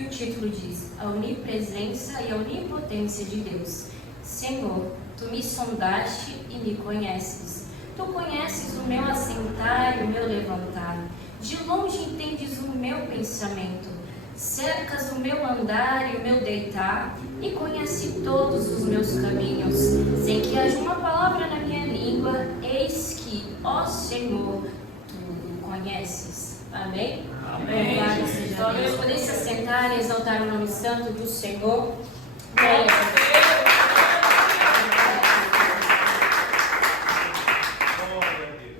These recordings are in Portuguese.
E o título diz: A onipresença e a onipotência de Deus. Senhor, tu me sondaste e me conheces. Tu conheces o meu assentar e o meu levantar. De longe entendes o meu pensamento. Cercas o meu andar e o meu deitar, e conhece todos os meus caminhos. Sem que haja uma palavra na minha língua, eis que, ó Senhor, tu conheces. Amém? Amém. Louvado seja Deus. Podem se assentar e exaltar o nome santo do Senhor. Glória a Deus.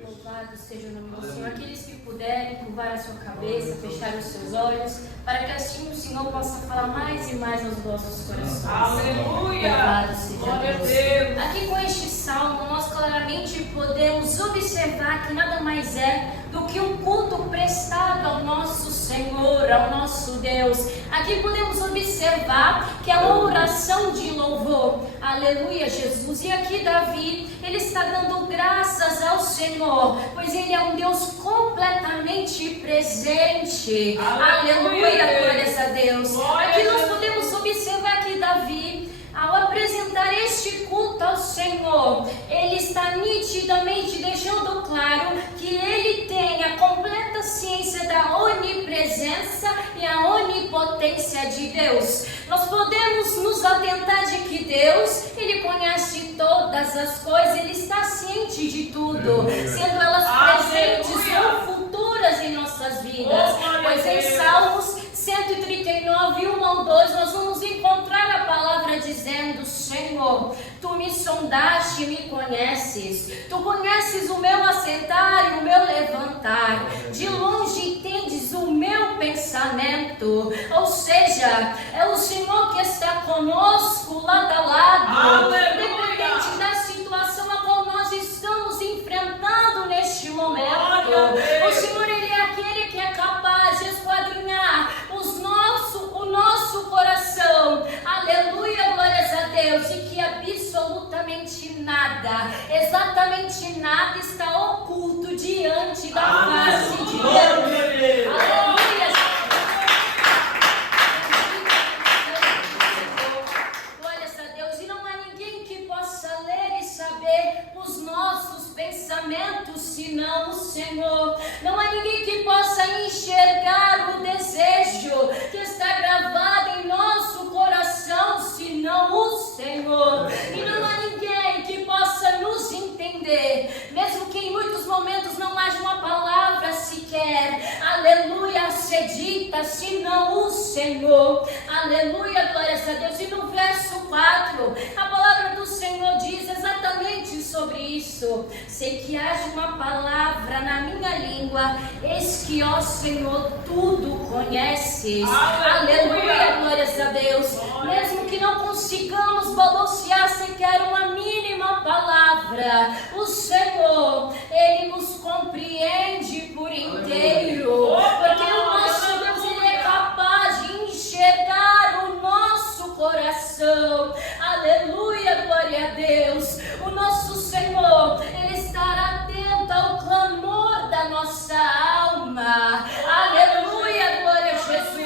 Louvado seja o nome do Senhor. Aqueles que puderem curvar a sua cabeça, fechar os seus olhos, para que assim o Senhor possa falar mais e mais aos vossos corações. Aleluia! Louvado seja Glória a Deus. Deus. Aqui com este salmo, nós claramente podemos observar que nada mais é do que um culto prestado ao nosso Senhor, ao nosso Deus. Aqui podemos observar que é uma oração de louvor. Aleluia, Jesus. E aqui Davi, ele está dando graças ao Senhor, pois ele é um Deus completamente presente. Aleluia, glórias a Deus. Aqui nós podemos observar que Davi, ao apresentar este culto ao Senhor, ele está nitidamente deixando claro que ele tem a completa ciência da onipresença e a onipotência de Deus. Nós podemos nos atentar de que Deus, ele conhece todas as coisas, ele está ciente de tudo, sendo elas presentes ou futuras em nossas vidas. Pois em Salmos 139, 1 ao 2, nós vamos encontrar a palavra dizendo: Senhor, tu me sondaste e me conheces. Tu conheces o meu assentar e o meu levantar. De longe entendes o meu pensamento. Ou seja, é o Senhor que está conosco lado a lado, independente da situação a qual nós estamos enfrentando neste momento. O Senhor, ele é aquele que é capaz de esquadrinhar o nosso coração. Aleluia, glórias a Deus. E que absolutamente nada, exatamente nada está oculto diante da face de Deus. Aleluia. Glórias a Deus. E não há ninguém que possa ler e saber os nossos pensamentos senão o Senhor. Não há ninguém que possa enxergar o desejo que está gravado em nosso coração senão o Senhor. E não há ninguém que possa nos entender, mesmo que em muitos momentos não haja uma palavra sequer, aleluia, a ser dita, senão o Senhor. Aleluia, glórias a Deus. E no verso 4, a palavra do Senhor diz exatamente sobre isso: sei que haja uma palavra na minha língua, eis que, ó Senhor, tudo conheces. Aleluia, glórias a Deus. Mesmo que não consigamos balbuciar sequer uma mínima palavra, o Senhor, ele nos compreende por inteiro, porque o nosso Deus, ele é capaz de enxergar o nosso coração. Aleluia, glória a Deus. O nosso Senhor, ele estará atento ao clamor da nossa alma. Aleluia, glória a Jesus.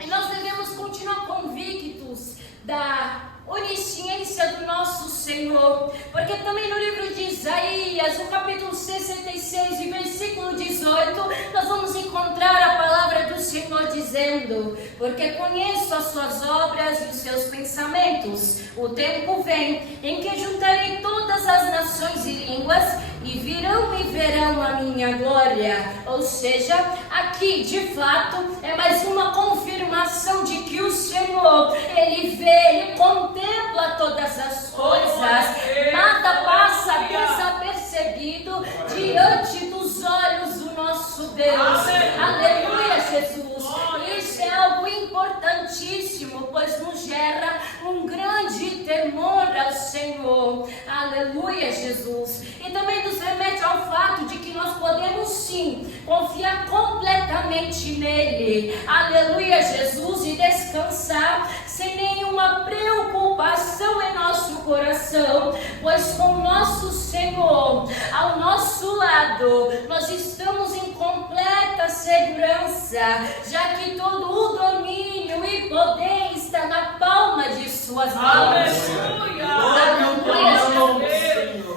E nós devemos continuar convictos da onisciência do nosso Senhor, porque também no livro de Isaías, no capítulo 66 e versículo 18, nós vamos encontrar a palavra do Senhor dizendo: porque conheço as suas obras e os seus pensamentos. O tempo vem em que juntarei todas as nações e línguas, e virão e verão a minha glória. Ou seja, aqui de fato é mais uma confirmação de que o Senhor, ele vê, ele contempla todas as coisas, nada passa desapercebido diante dos olhos do nosso Deus. Aleluia, Jesus. Isso é algo importantíssimo, pois nos gera um grande temor ao Senhor. Aleluia, Jesus. E também nos remete ao fato de que nós podemos sim confiar completamente nele. Aleluia, Jesus. E descansar sem nenhuma preocupação em nosso coração, pois com o nosso Senhor ao nosso lado, nós estamos em completa segurança segurança, já que todo o domínio e poder está na palma de suas mãos.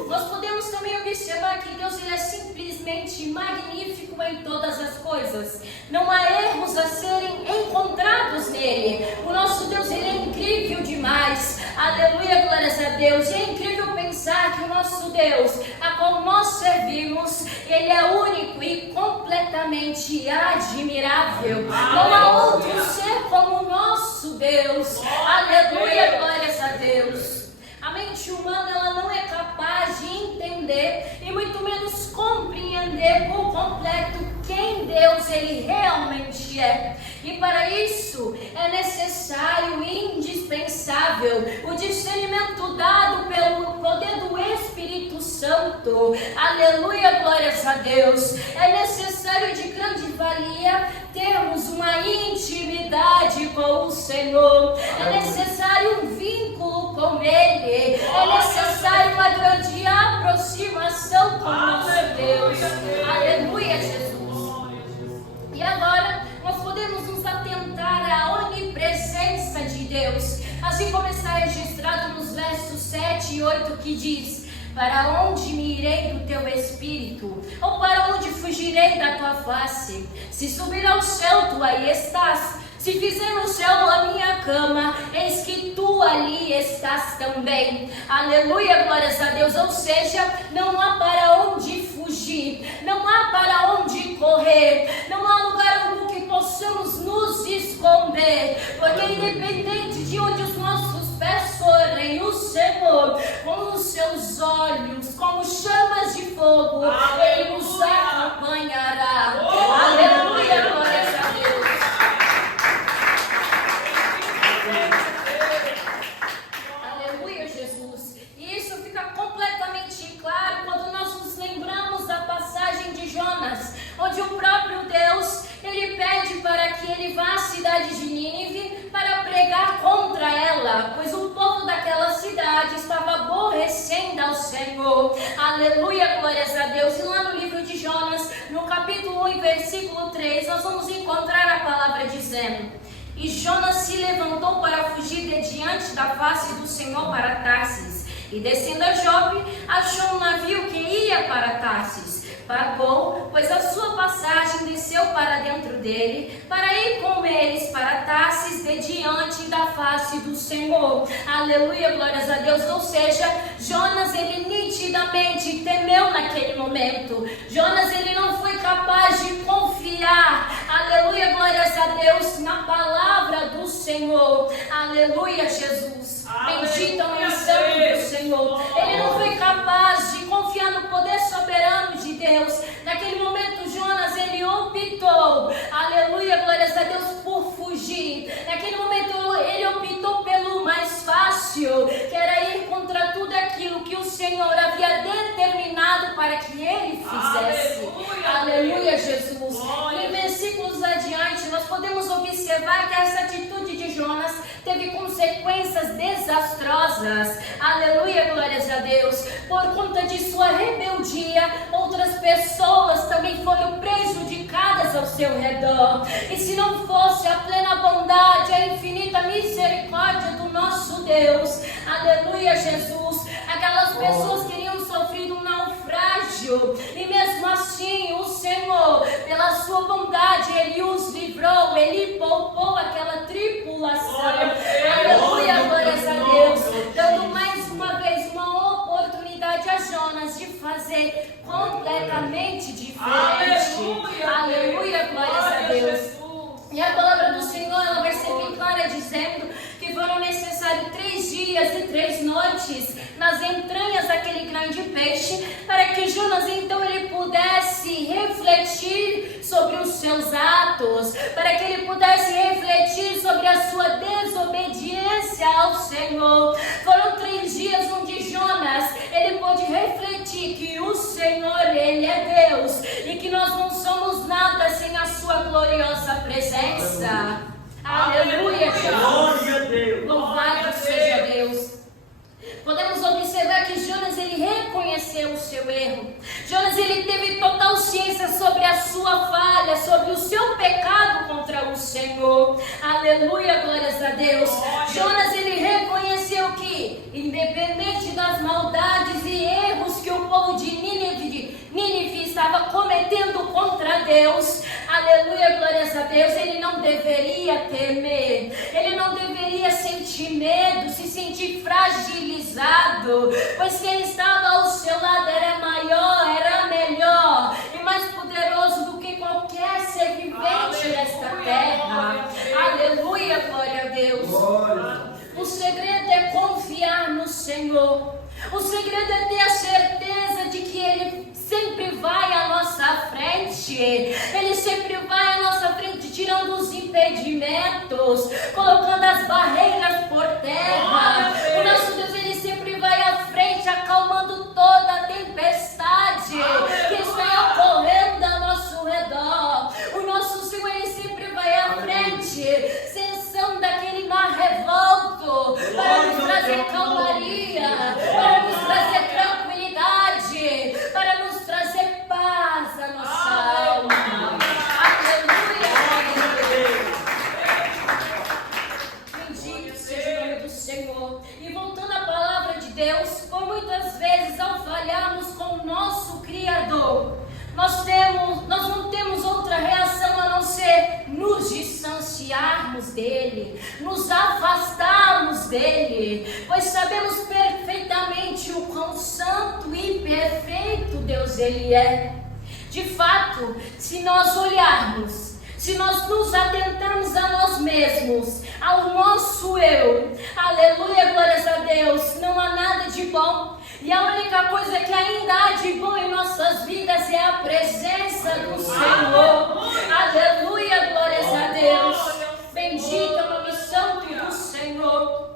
Nós podemos também observar que Deus ele é simplesmente magnífico em todas as coisas. Não há erros a serem encontrados nele. O nosso Deus ele é incrível demais. Aleluia, glórias a Deus. E é incrível pensar que o nosso Deus, a qual nós servimos, ele é único e completamente admirável. Não há outro ser como o nosso Deus. Aleluia, glórias a Deus. A mente humana ela não é capaz de entender e muito menos compreender por completo quem Deus ele realmente é. E para isso é necessário e indispensável o discernimento dado pelo poder do Espírito Santo. Aleluia, glórias a Deus. É necessário de grande valia termos uma intimidade com o Senhor. É necessário um vínculo com Ele. É necessário uma grande aproximação com o nosso Deus. Aleluia, Jesus. E agora nós podemos nos atentar à onipresença de Deus, assim como está registrado nos versos 7 e 8 que diz: para onde me irei do teu espírito? Ou para onde fugirei da tua face? Se subir ao céu, tu aí estás. Se fizer no céu a minha cama, eis que tu ali estás também. Aleluia, glórias a Deus. Ou seja, não há para onde fugir, não há para onde correr, não há lugar algum que possamos nos esconder, porque independente de onde os nossos pés forem, o Senhor, com os seus olhos, como chamas de fogo, Ele nos acompanhará. Aleluia, glórias a Deus. Aleluia, Jesus. E isso fica completamente claro quando nós nos lembramos da passagem de Jonas, onde o próprio Deus, ele pede para que ele vá à cidade de Nínive para pregar contra ela, pois o povo daquela cidade estava aborrecendo ao Senhor. Aleluia, glórias a Deus. E lá no livro de Jonas, no capítulo 1, versículo 3, nós vamos encontrar a palavra dizendo: e Jonas se levantou para fugir de diante da face do Senhor para Tarsis, e descendo a Jope, achou um navio que ia para Tarsis. Pagou, pois a sua passagem desceu para dentro dele, para ir com eles para Tarsis de diante da face do Senhor. Aleluia, glórias a Deus. Ou seja, Jonas ele nitidamente temeu naquele momento. Jonas ele não foi capaz de confiar, aleluia, glórias a Deus, na palavra do Senhor. Aleluia, Jesus. Bendito é o sangue do Senhor. Ele não foi capaz de confiar no poder soberano de Deus. Naquele momento, Jonas, ele optou, aleluia, glórias a Deus, por fugir. Naquele momento, ele optou pelo mais fácil, que era ir contra tudo aquilo que o Senhor havia determinado para que ele fizesse. Aleluia, Jesus. E em versículos adiante, nós podemos observar que essa atitude de Jonas teve consequências desastrosas. Aleluia, glórias a Deus. Por conta de sua rebeldia, outras pessoas também foram prejudicadas ao seu redor. E se não fosse a plena bondade, a infinita misericórdia do nosso Deus, aleluia, Jesus, aquelas pessoas teriam sofrido um naufrágio. E mesmo assim, o Senhor, pela sua bondade, Ele os livrou, Ele poupou aquela tripulação. Aleluia, glórias a Deus, dando mais uma vez uma oportunidade a Jonas de fazer completamente diferente. Aleluia, glórias a Deus. E a palavra do Senhor ela vai ser bem clara, dizendo que foram necessários 3 dias e 3 noites nas entranhas daquele grande peixe, para que Jonas então ele pudesse refletir sobre os seus atos, para que ele pudesse refletir sobre a sua desobediência ao Senhor. Foram 3 dias onde Jonas ele pôde refletir que o Senhor ele é Deus e que nós não somos nada sem a sua gloriosa presença. Aleluia, Jesus. Louvado seja Deus. Podemos observar que Jonas ele reconheceu o seu erro. Jonas, ele teve total ciência sobre a sua falha, sobre o seu pecado contra o Senhor. Aleluia, glórias a Deus. Jonas, ele reconheceu que, independente das maldades e erros que o povo de Nínive estava cometendo contra Deus, aleluia, glórias a Deus, ele não deveria temer, ele não deveria sentir medo, se sentir fragilizado, pois quem estava ao seu lado era maior, era melhor e mais poderoso do que qualquer ser vivente nesta terra. Aleluia, glória a Deus. O segredo é confiar no Senhor. O segredo é ter a certeza de que Ele sempre vai à nossa frente. Ele sempre vai à nossa frente, tirando os impedimentos, colocando as barreiras por terra. O nosso Deus, Ele sempre vai à frente, acalmando toda a tempestade que está ocorrendo ao nosso redor. O nosso Senhor, Ele sempre vai à frente, cessando daquele mar revolto, para nos trazer calmaria, para nos trazer tranquilidade, para nos trazer paz à nossa alma. Aleluia. Bendito seja o nome do Senhor. E voltando à palavra de Deus, por muitas vezes ao falharmos com o nosso Criador, nós não temos outra reação a não ser nos distanciarmos dele, nos afastarmos dele, pois sabemos perfeitamente o quão santo e perfeito Deus ele é. De fato, se nós olharmos, se nós nos atentarmos a nós mesmos, ao nosso eu, aleluia, glórias a Deus, não há nada de bom. E a única coisa que ainda há de bom em nossas vidas é a presença do Senhor. Aleluia, glórias a Deus. Bendito é o nome santo do Senhor.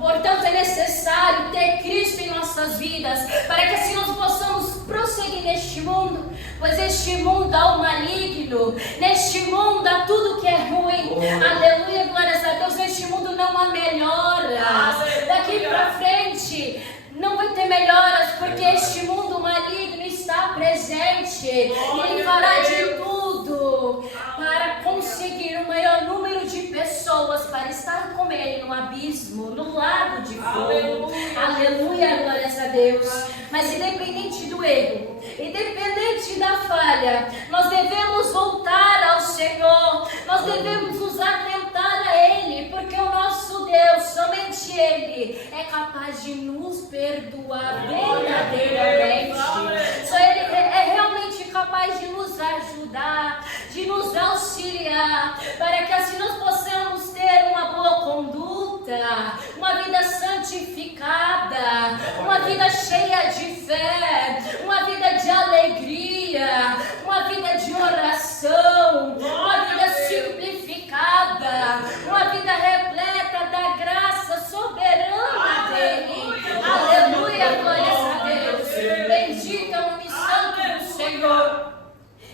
Portanto, é necessário ter Cristo em nossas vidas, para que assim nós possamos prosseguir neste mundo, pois este mundo há o maligno, neste mundo há tudo que é ruim. Aleluia, glórias a Deus, neste mundo não há melhoras. Daqui para frente não vai ter melhoras, porque este mundo maligno está presente e ele fará de tudo para conseguir o maior número de pessoas para estar com ele no abismo, no lago de fogo. Aleluia, glórias a Deus. Mas independente do erro, independente da falha, nós devemos voltar ao Senhor, nós devemos nos atentar a Ele, porque o nosso Deus, somente Ele é capaz de nos perdoar verdadeiramente. Só Ele é realmente capaz de nos ajudar, de nos auxiliar, para que assim nós possamos ter uma boa conduta, uma vida santificada, uma vida cheia de fé, uma vida de alegria, uma vida de oração, uma vida simplificada, uma vida repleta da graça soberana dele. Aleluia, glórias a Deus. Bendito é o nome santo do Senhor.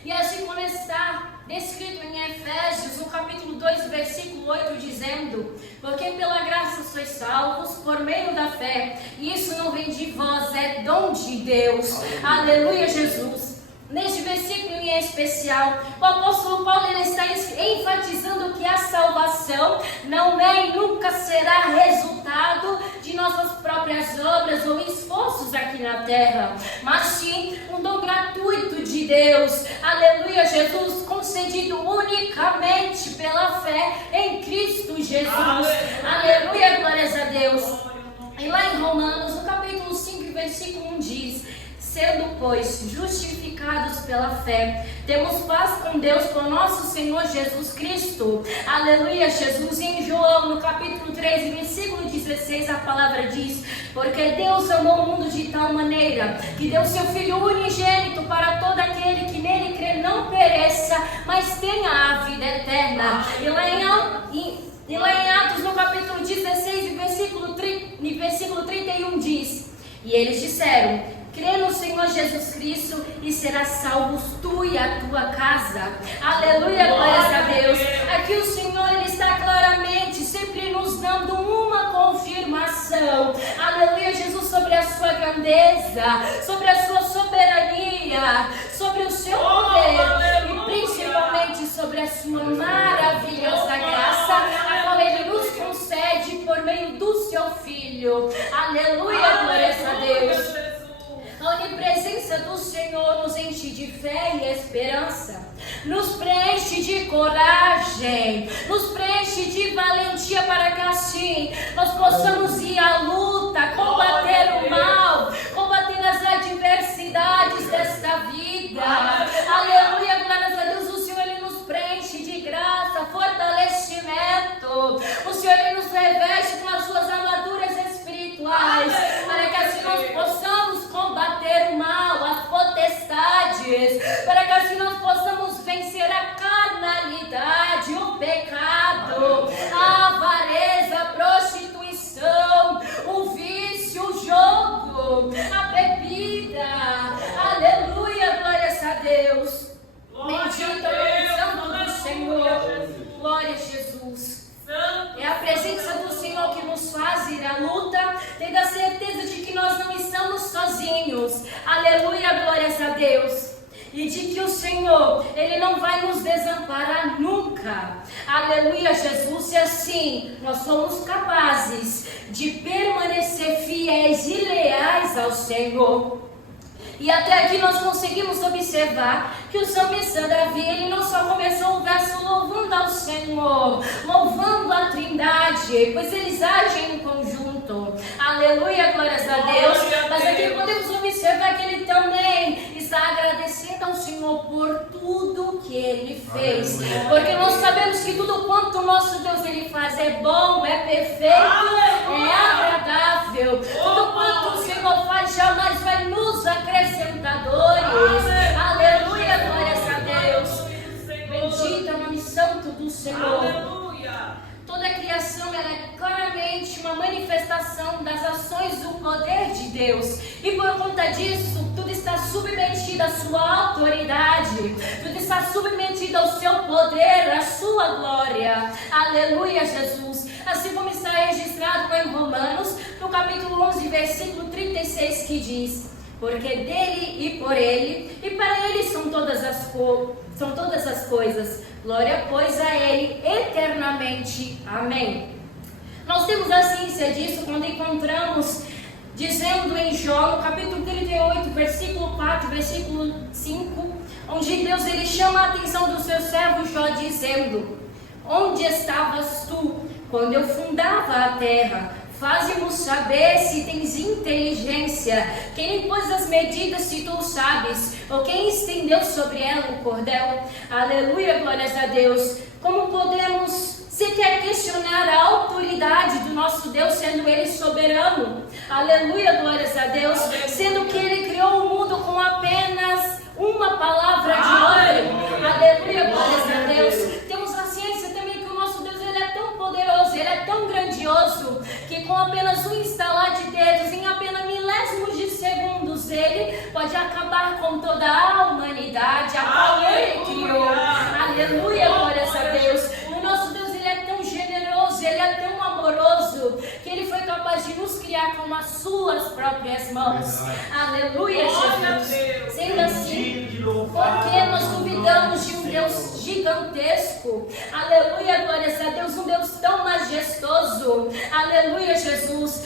E assim como está descrito em Efésios, no capítulo 2, versículo 8, dizendo: porque pela graça sois salvos por meio da fé, e isso não vem de vós, é dom de Deus. Aleluia, Jesus. Neste versículo em especial, o apóstolo Paulo ele está enfatizando que a salvação não é e nunca será resultado de nossas próprias obras ou esforços aqui na terra, mas sim um dom gratuito de Deus. Aleluia, Jesus, concedido unicamente pela fé em Cristo Jesus. Aleluia, glórias a Deus. E lá em Romanos, no capítulo 5, versículo 1 diz: sendo, pois, justificados pela fé, temos paz com Deus por nosso Senhor Jesus Cristo. Aleluia, Jesus. Em João, no capítulo 3, versículo 16, a palavra diz: porque Deus amou o mundo de tal maneira que deu seu Filho unigênito para todo aquele que nele crê não pereça, mas tenha a vida eterna. E lá em Atos, no capítulo 16, versículo 31 diz: e eles disseram: crê no Senhor Jesus Cristo e serás salvos tu e a tua casa. Aleluia, glórias a Deus. Aqui o Senhor ele está claramente sempre nos dando uma confirmação. Aleluia, Jesus, sobre grandeza, sobre a sua soberania, sobre o seu poder e principalmente sobre a sua maravilhosa graça, a qual Ele nos concede por meio do seu Filho. Aleluia, glórias a Deus. A onipresença do Senhor nos enche de fé e esperança, nos preenche de coragem, nos preenche de valentia para que assim nós possamos ir à luta, combater o mal, combater as adversidades desta vida. Aleluia, glórias a Deus. O Senhor, Ele nos preenche de graça, fortalecimento. O Senhor, Ele nos reveste com as suas armaduras espirituais, para que assim nós possamos combater o mal, as potestades, para que assim nós possamos vencer a carnalidade, o pecado, a avareza, a prostituição, o vício, o jogo, a bebida. Aleluia, glórias a Deus. Bendito é o santo do Senhor. Glória a Jesus. É a presença do Senhor que nos faz ir à luta, tendo a certeza de que nós não estamos sozinhos. Aleluia, glórias a Deus. E de que o Senhor, Ele não vai nos desamparar nunca. Aleluia, Jesus. E assim, nós somos capazes de permanecer fiéis e leais ao Senhor. E até aqui nós conseguimos observar que o salmista Davi, ele não só começou o verso louvando ao Senhor, louvando a Trindade, pois eles agem em conjunto. Aleluia, glórias a Deus. Mas aqui podemos observar que ele também está agradecendo ao Senhor por tudo que Ele fez. Porque nós sabemos que tudo quanto o nosso Deus Ele faz é bom, é perfeito, é agradável. Tudo quanto o Senhor faz jamais vai nos acrescentar dores. Aleluia, glórias a Deus. Bendito é o nome santo do Senhor. Toda a criação ela é claramente uma manifestação das ações do poder de Deus. E por conta disso, tudo está submetido à sua autoridade. Tudo está submetido ao seu poder, à sua glória. Aleluia, Jesus. Assim como está registrado em Romanos, no capítulo 11, versículo 36, que diz: porque dele e por ele e para ele são todas as coisas. Glória, pois, a ele eternamente. Amém. Nós temos a ciência disso quando encontramos dizendo em Jó, no capítulo 38, versículo 4, versículo 5, onde Deus ele chama a atenção do seu servo Jó, dizendo: onde estavas tu quando eu fundava a terra? Faze-nos saber se tens inteligência. Quem impôs as medidas, se tu sabes? Ou quem estendeu sobre ela o cordel? Aleluia, glórias a Deus. Como podemos sequer questionar a autoridade do nosso Deus, sendo Ele soberano? Aleluia, glórias a Deus. Sendo que Ele criou o mundo com apenas uma palavra de ordem. Aleluia, glórias a Deus. Temos a ciência também que o nosso Deus ele é tão poderoso, Ele é tão grandioso, que com apenas um estalar de dedos, em apenas milésimos de segundos, Ele pode acabar com toda a humanidade, a qual Ele criou. Aleluia, glórias a Deus. O nosso Deus ele é tão generoso, Ele é tão amoroso, que Ele foi capaz de nos criar com as suas próprias mãos. Aleluia, Jesus. Sendo assim, porque nós duvidamos de um Deus gigantesco? Aleluia, glórias a Deus, um Deus tão majestoso. Aleluia, Jesus.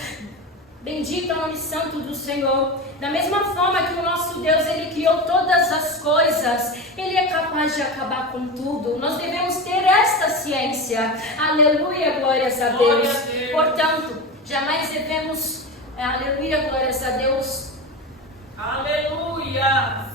Bendito é o nome santo do Senhor. Da mesma forma que o nosso Deus ele criou todas as coisas, Ele é capaz de acabar com tudo. Nós devemos ter esta ciência. Aleluia, glórias a Deus. Portanto, jamais devemos, aleluia, glórias a Deus, aleluia,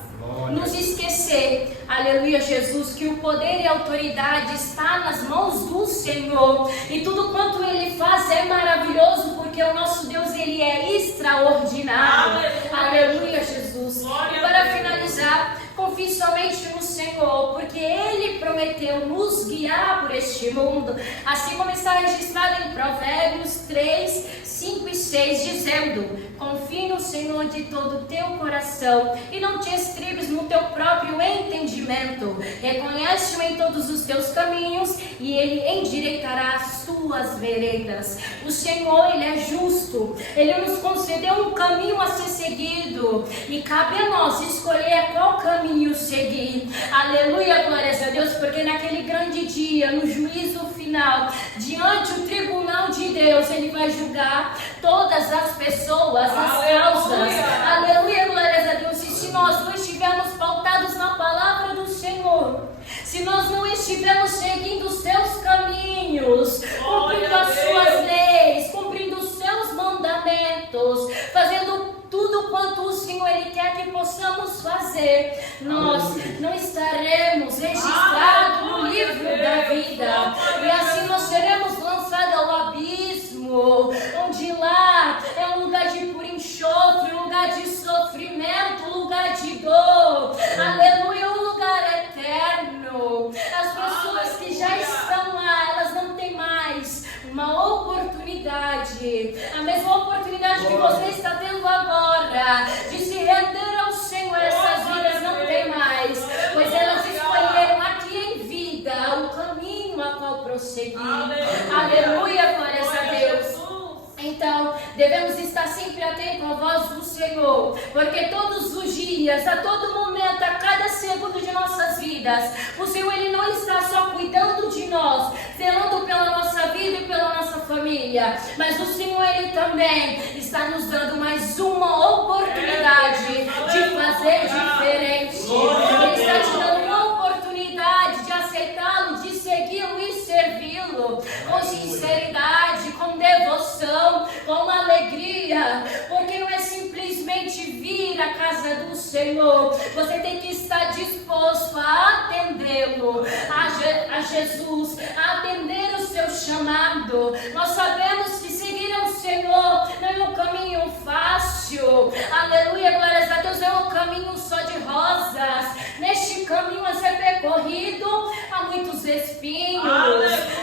nos esquecer, aleluia, Jesus, que o poder e a autoridade está nas mãos do Senhor, e tudo quanto Ele faz é maravilhoso, porque o nosso Deus ele é extraordinário. Aleluia, Jesus. E para finalizar, confie somente no Senhor, porque Ele prometeu nos guiar por este mundo, assim como está registrado em Provérbios 3, 5 e 6, dizendo: confie no Senhor de todo o teu coração e não te estribes no teu próprio entendimento. Reconhece-o em todos os teus caminhos e Ele endireitará as tuas veredas. O Senhor, Ele é justo. percurso, Ele nos concedeu um caminho a ser seguido, e cabe a nós escolher qual caminho seguir. Aleluia, glórias a Deus, porque naquele grande dia, no juízo final, diante do tribunal de Deus, Ele vai julgar todas as pessoas, as causas. Aleluia, glórias a Deus. E se nós não estivermos pautados na palavra do Senhor, se nós não estivermos seguindo os seus caminhos, cumprindo as suas leis, cumprindo os seus mandamentos, fazendo tudo quanto o Senhor Ele quer que possamos fazer, nós não estaremos registrados no livro da vida, e assim nós seremos lançados ao abismo, onde lá é um lugar de puro enxofre, um lugar de sofrimento, um lugar de dor. Aleluia, um lugar eterno. As pessoas que já estão lá, elas não têm mais uma oportunidade, a mesma oportunidade que você está tendo agora, de se render ao Senhor. Essas vidas não tem mais, pois elas escolheram aqui em vida o caminho a qual prosseguir. Aleluia, glórias a Deus. Então, devemos estar sempre atentos à voz do Senhor, porque todos os dias, a todo momento, a cada segundo de nossas vidas, o Senhor Ele não está só cuidando de nós, zelando pela nossa vida e pela nossa família, mas o Senhor Ele também está nos dando mais uma oportunidade de fazer diferente. Ele está te dando uma oportunidade de aceitá-lo, de segui-lo e servi-lo com sinceridade, com devoção, com alegria, porque não é simplesmente vir à casa do Senhor, você tem que estar disposto a atendê-lo, a Jesus, a atender o seu chamado. Nós sabemos que seguir ao Senhor não é um caminho fácil, aleluia, glórias a Deus, é um caminho só de rosas. Neste caminho a ser percorrido há muitos espinhos,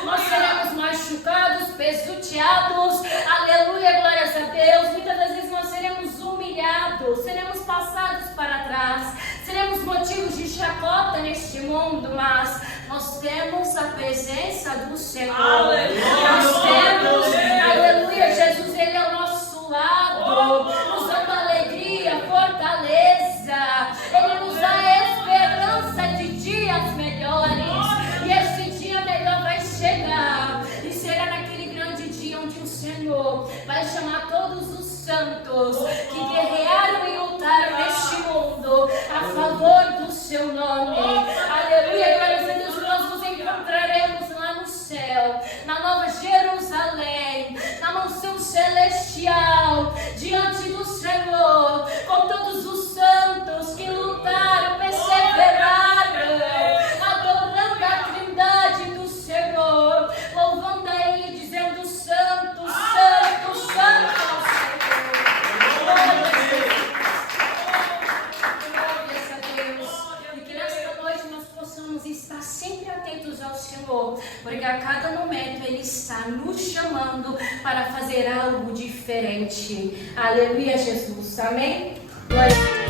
nós seremos machucados, pesuteados, aleluia, glórias a Deus. Muitas das vezes nós seremos humilhados, seremos passados para trás, seremos motivos de chacota neste mundo, mas nós temos a presença do Senhor. Nós temos, aleluia, Jesus, Ele é o nosso lado, nos dando alegria, fortaleza, Ele nos dá esperança de dias melhores, e esse dia melhor vai chegar, e será naquele grande dia onde o Senhor vai chamar todos os santos que guerrearam e lutaram neste mundo a favor do seu nome. Aleluia, glórias a Deus. Nós nos encontraremos lá no céu, na Nova Jerusalém, na mansão celestial, diante do Senhor, com todos os santos que lutaram, perseveraram, adorando a trindade do Senhor, louvando a Ele, dizendo: Santo, Santo, Santo ao Senhor. Glórias a Deus. E que nesta noite nós possamos estar sempre atentos ao Senhor, porque a cada momento Ele está nos chamando para fazer algo diferente. Aleluia, Jesus. Amém? Glória a Deus.